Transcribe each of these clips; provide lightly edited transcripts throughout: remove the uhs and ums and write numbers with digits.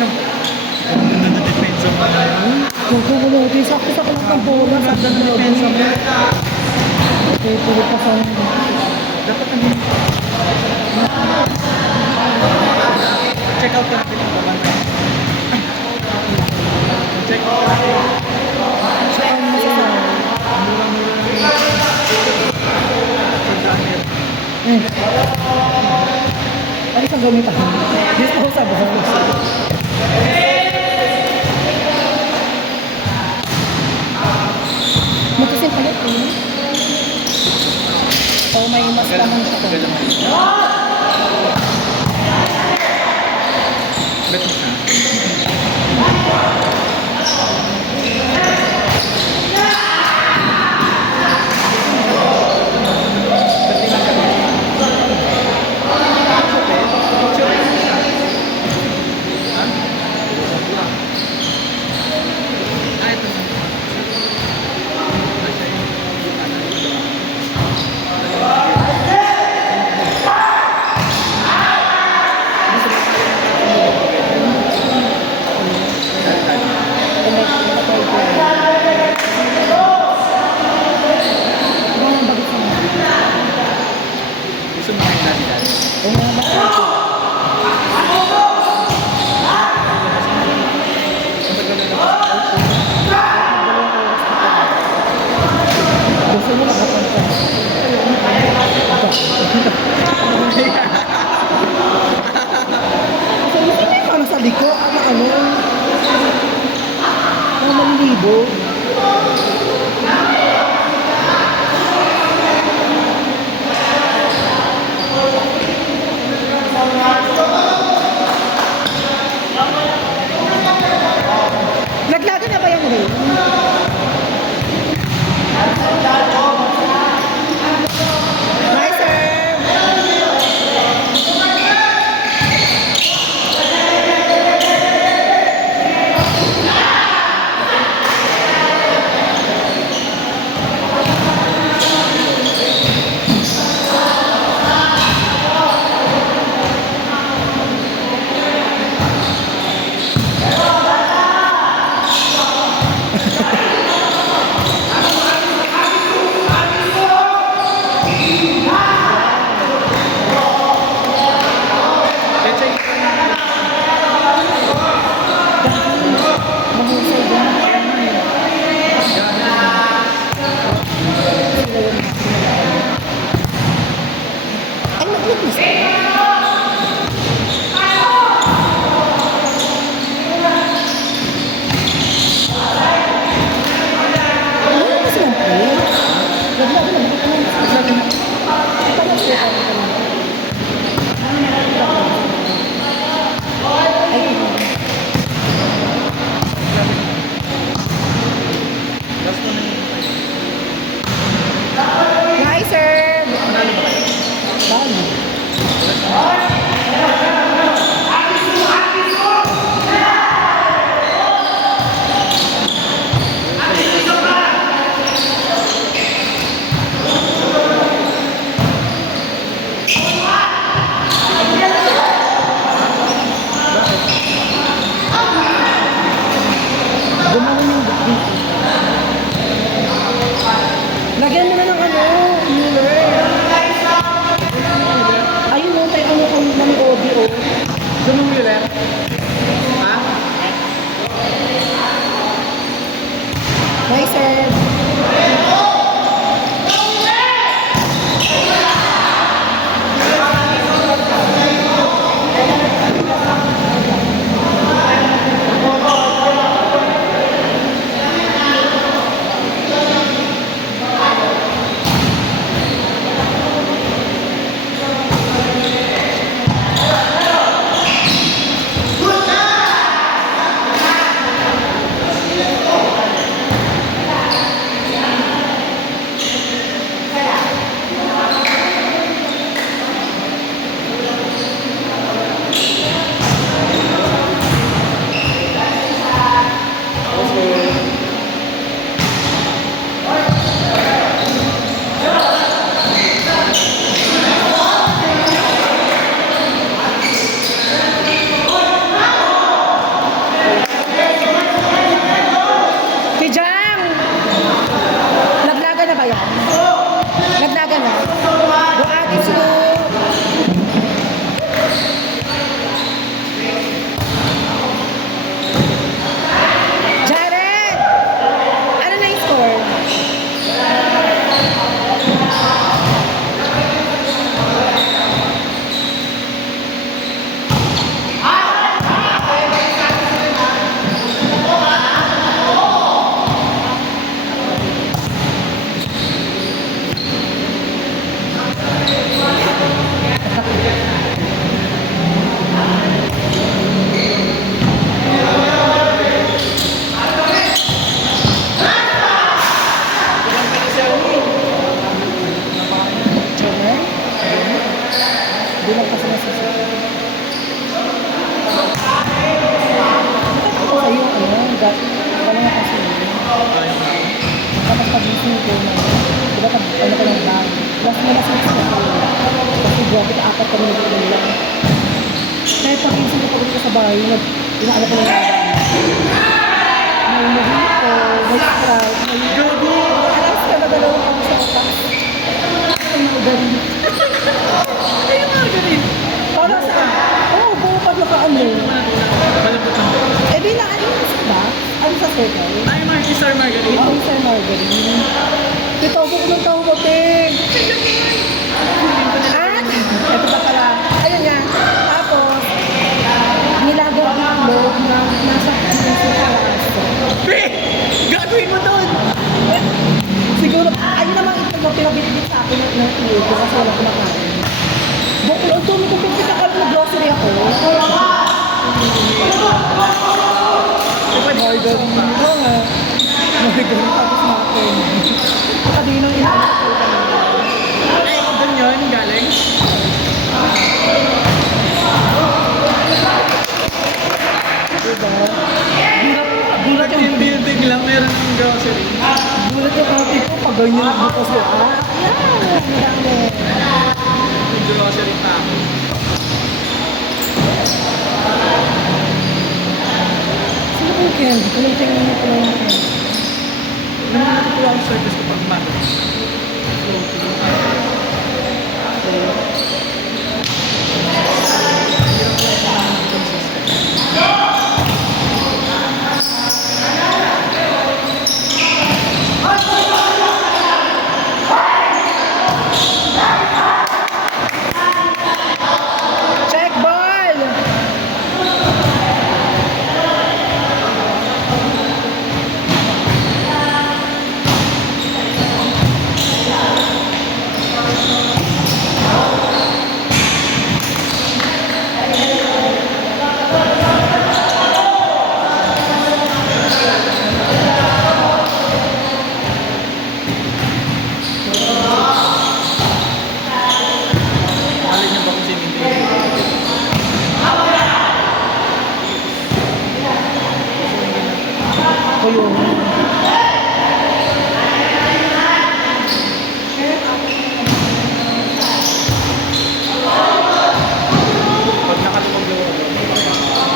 lang. Ganda na depensa mo na yun. Kukulote, sakto-sakto lang ng bola. Ganda na depensa mo. Okay, puro pa sa Dapat ano yun? Check out ka natin yung babanda. Check out ka natin. saan masasabi. Mura-mura na yun. Ano sa gamitan? Disposable. Matusin pa yun. O may mas naman siya ko. Bet mo siya. Gusto mo kayo natin? O nga ba? Gusto mo nakapunta. Gusto mo parang sa liko, ano? Ang malilibo. Laglagan na ba yung rin? Hi, sir! Mahusay din. Ang mag-witness. Ano ba silang play? Laglagan na. Laglagan na. Last mo na yun. Hi, sir! Bali. Gumawa ng dito. Lagyan mo na ng ano, Mueller. Ayun mo, tayo ano kung ng OBO. Gusto mo Wheeler? Ha? Hi, sir. Wala nga kasi. Ayaw na. Tapos pag-ising ko na, di ba ano ko ng bag? Last na kasi ko na kasi grabe ka apat kami nagpapalala lang. Kaya pag-ising ko pagod ko sa bahay, inaano ko na yung bag. May mojito, may Sprite, may Gago! alas ka na dalawang ako sa otak. Ay, magaling. Ay, yung margarine! Para saan? Oo, bukod nakaano. Malapot lang. Eh, di na, ano yung ba? Ano sa circle? Ay, Star Margarine? Ang Sir Margarine. Ito, buko ng tao mo, te. At, ito pa pala. Ayun nga. Tapos, nilagaw ang itlog na nasa palaso. Be! Gagawin mo doon! Siguro, ayun namang itlog na pinabitbit sa akin ng itlog ko kasi wala kumakain. Buko ng tumi ko, pinakal na grocery ako. Margarine mo nga. Margarine tapos natin. Kadinang inaanap ko kanina. Ay, doon yun, galing. Diba? Gulat Yung yung building lang, meron ng grocery. gulat yung kapit ko pag ganyan bukas ko. Ayan! Ang dami. May grocery pa ako. Sino po yung candy? Tumitingin mo pala yung candy. Naman natutuwa ang service ko pag umaga. Check ball! Alin niyo ba kung sinintay? Ako yun. Pag nakaluwag yung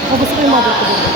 Ako gusto ko yung mother ko dito.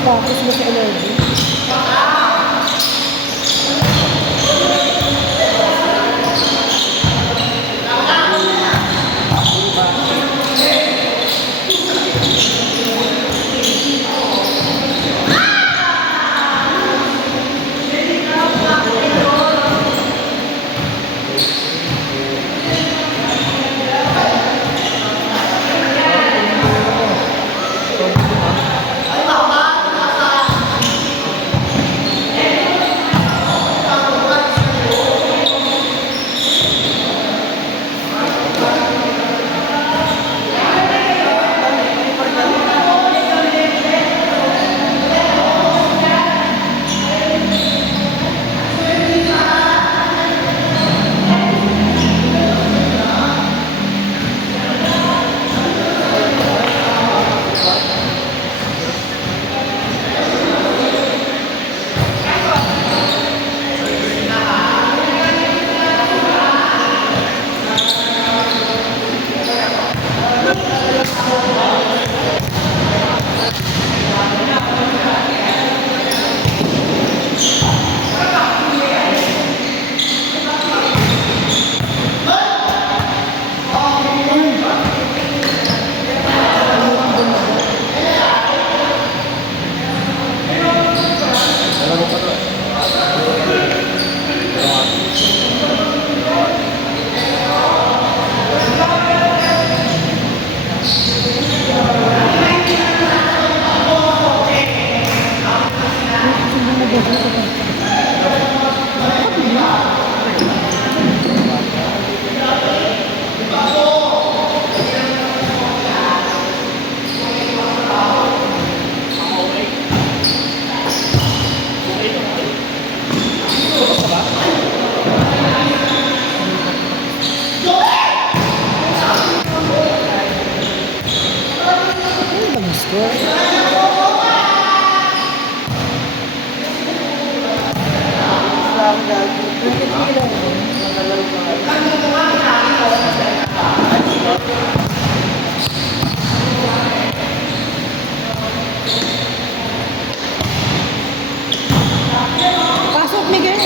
Nagpapakos sila sa 11. Ano bang score? Pasok, Miguel.